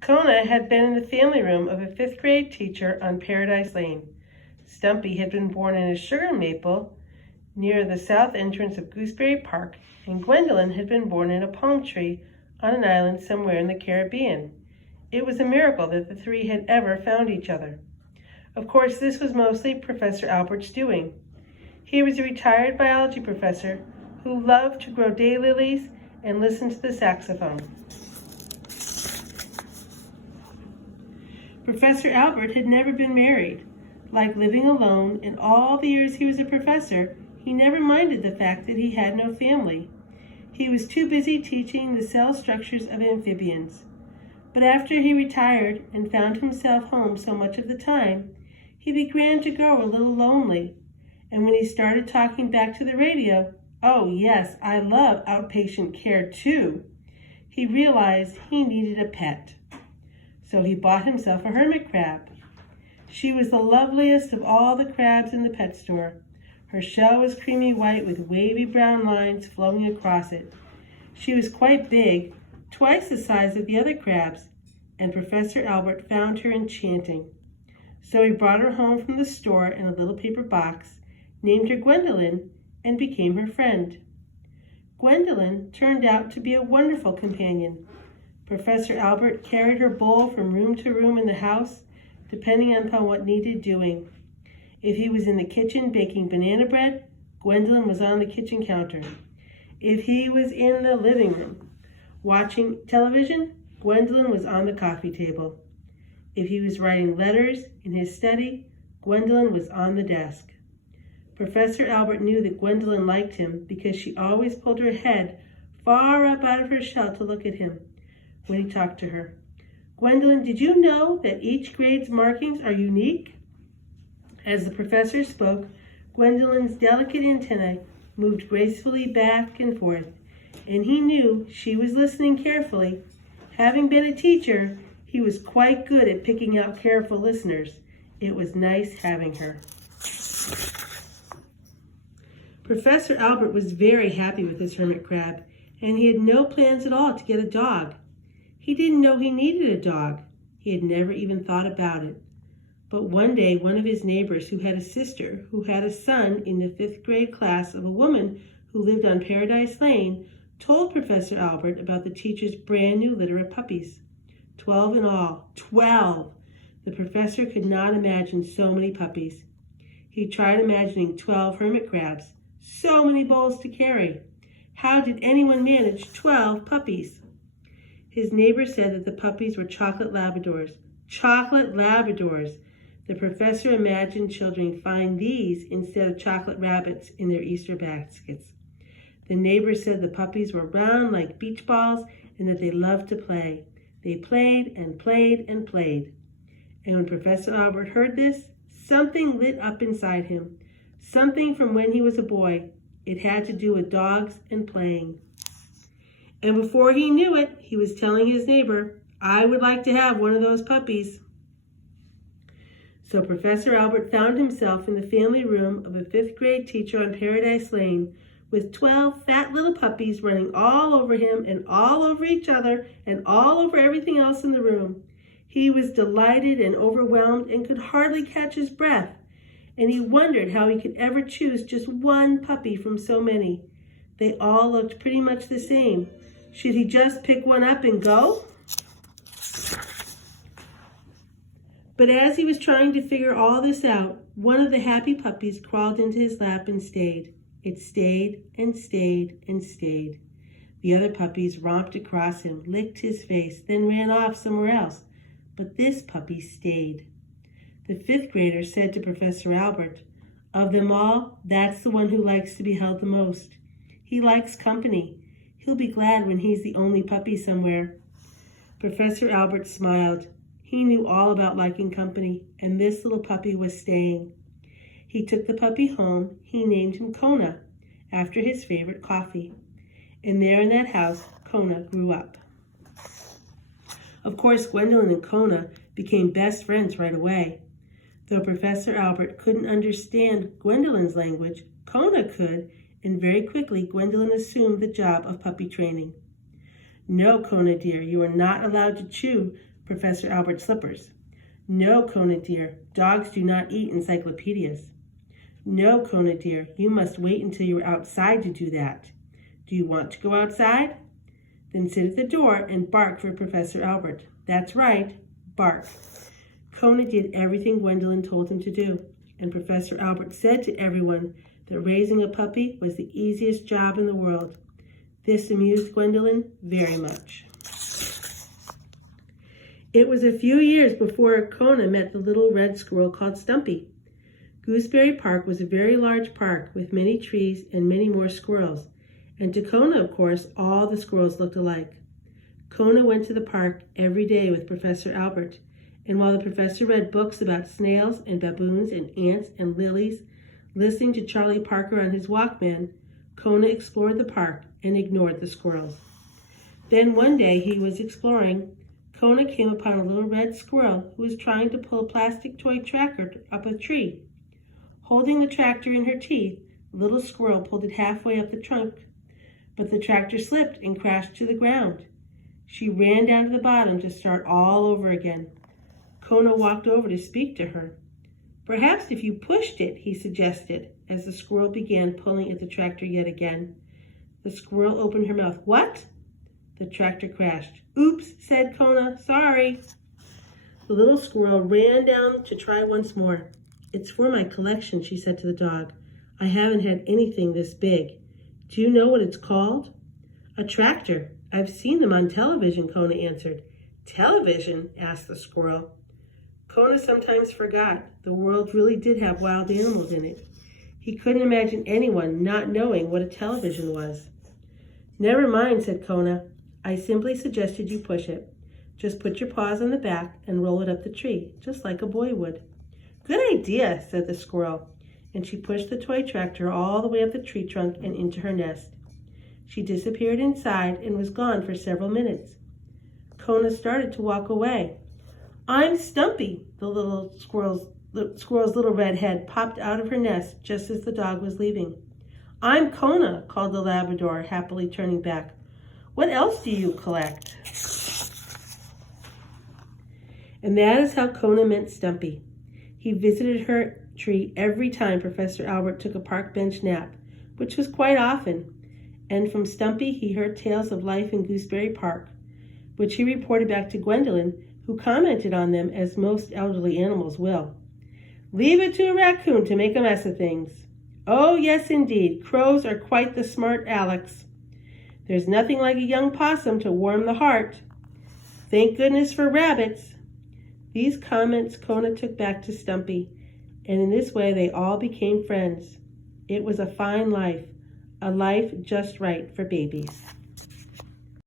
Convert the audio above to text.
Kona had been in the family room of a fifth-grade teacher on Paradise Lane. Stumpy had been born in a sugar maple near the south entrance of Gooseberry Park, and Gwendolyn had been born in a palm tree on an island somewhere in the Caribbean. It was a miracle that the three had ever found each other. Of course, this was mostly Professor Albert's doing. He was a retired biology professor who loved to grow daylilies and listen to the saxophone. Professor Albert had never been married. Like living alone in all the years he was a professor, he never minded the fact that he had no family. He was too busy teaching the cell structures of amphibians. But after he retired and found himself home so much of the time, he began to grow a little lonely. And when he started talking back to the radio, "Oh yes, I love outpatient care too," he realized he needed a pet. So he bought himself a hermit crab. She was the loveliest of all the crabs in the pet store. Her shell was creamy white with wavy brown lines flowing across it. She was quite big, twice the size of the other crabs, and Professor Albert found her enchanting. So he brought her home from the store in a little paper box, named her Gwendolyn, and became her friend. Gwendolyn turned out to be a wonderful companion. Professor Albert carried her bowl from room to room in the house, depending upon what needed doing. If he was in the kitchen baking banana bread, Gwendolyn was on the kitchen counter. If he was in the living room watching television, Gwendolyn was on the coffee table. If he was writing letters in his study, Gwendolyn was on the desk. Professor Albert knew that Gwendolyn liked him because she always pulled her head far up out of her shell to look at him when he talked to her. "Gwendolyn, did you know that each grade's markings are unique?" As the professor spoke, Gwendolyn's delicate antennae moved gracefully back and forth, and he knew she was listening carefully. Having been a teacher, he was quite good at picking out careful listeners. It was nice having her. Professor Albert was very happy with his hermit crab, and he had no plans at all to get a dog. He didn't know he needed a dog. He had never even thought about it. But one day, one of his neighbors who had a sister who had a son in the fifth grade class of a woman who lived on Paradise Lane told Professor Albert about the teacher's brand new litter of puppies. 12 in all. 12! The professor could not imagine so many puppies. He tried imagining 12 hermit crabs. So many bowls to carry. How did anyone manage 12 puppies? His neighbor said that the puppies were chocolate Labradors. Chocolate Labradors! The professor imagined children find these instead of chocolate rabbits in their Easter baskets. The neighbor said the puppies were round like beach balls and that they loved to play. They played and played and played. And when Professor Albert heard this, something lit up inside him. Something from when he was a boy. It had to do with dogs and playing. And before he knew it, he was telling his neighbor, "I would like to have one of those puppies." So Professor Albert found himself in the family room of a fifth grade teacher on Paradise Lane with 12 fat little puppies running all over him and all over each other and all over everything else in the room. He was delighted and overwhelmed and could hardly catch his breath. And he wondered how he could ever choose just one puppy from so many. They all looked pretty much the same. Should he just pick one up and go? But as he was trying to figure all this out, one of the happy puppies crawled into his lap and stayed. It stayed and stayed and stayed. The other puppies romped across him, licked his face, then ran off somewhere else. But this puppy stayed. The fifth grader said to Professor Albert, "Of them all, that's the one who likes to be held the most. He likes company. He'll be glad when he's the only puppy somewhere." Professor Albert smiled. He knew all about liking company, and this little puppy was staying. He took the puppy home. He named him Kona, after his favorite coffee. And there in that house, Kona grew up. Of course, Gwendolyn and Kona became best friends right away. Though Professor Albert couldn't understand Gwendolyn's language, Kona could, and very quickly Gwendolyn assumed the job of puppy training. "No, Kona dear, you are not allowed to chew," Professor Albert's slippers. No, Kona dear, dogs do not eat encyclopedias. No, Kona dear, you must wait until you are outside to do that. Do you want to go outside? Then sit at the door and bark for Professor Albert. That's right, bark. Kona did everything Gwendolyn told him to do, and Professor Albert said to everyone that raising a puppy was the easiest job in the world. This amused Gwendolyn very much. It was a few years before Kona met the little red squirrel called Stumpy. Gooseberry Park was a very large park with many trees and many more squirrels, and to Kona, of course, all the squirrels looked alike. Kona went to the park every day with Professor Albert, and while the professor read books about snails and baboons and ants and lilies, listening to Charlie Parker on his Walkman, Kona explored the park and ignored the squirrels. Then one day he was exploring. Kona came upon a little red squirrel who was trying to pull a plastic toy tractor up a tree. Holding the tractor in her teeth, the little squirrel pulled it halfway up the trunk, but the tractor slipped and crashed to the ground. She ran down to the bottom to start all over again. Kona walked over to speak to her. Perhaps if you pushed it, he suggested, as the squirrel began pulling at the tractor yet again. The squirrel opened her mouth. What? The tractor crashed. Oops, said Kona. Sorry. The little squirrel ran down to try once more. It's for my collection, she said to the dog. I haven't had anything this big. Do you know what it's called? A tractor. I've seen them on television, Kona answered. Television? Asked the squirrel. Kona sometimes forgot the world really did have wild animals in it. He couldn't imagine anyone not knowing what a television was. Never mind, said Kona. I simply suggested you push it. Just put your paws on the back and roll it up the tree, just like a boy would. Good idea, said the squirrel, and she pushed the toy tractor all the way up the tree trunk and into her nest. She disappeared inside and was gone for several minutes. Kona started to walk away. I'm Stumpy, the squirrel's little red head popped out of her nest just as the dog was leaving. I'm Kona, called the Labrador, happily turning back. What else do you collect? And that is how Kona met Stumpy. He visited her tree every time Professor Albert took a park bench nap, which was quite often. And from Stumpy he heard tales of life in Gooseberry Park, which he reported back to Gwendolyn, who commented on them as most elderly animals will. Leave it to a raccoon to make a mess of things. Oh, yes, indeed. Crows are quite the smart Alex. There's nothing like a young possum to warm the heart. Thank goodness for rabbits. These comments Kona took back to Stumpy, and in this way they all became friends. It was a fine life, a life just right for babies.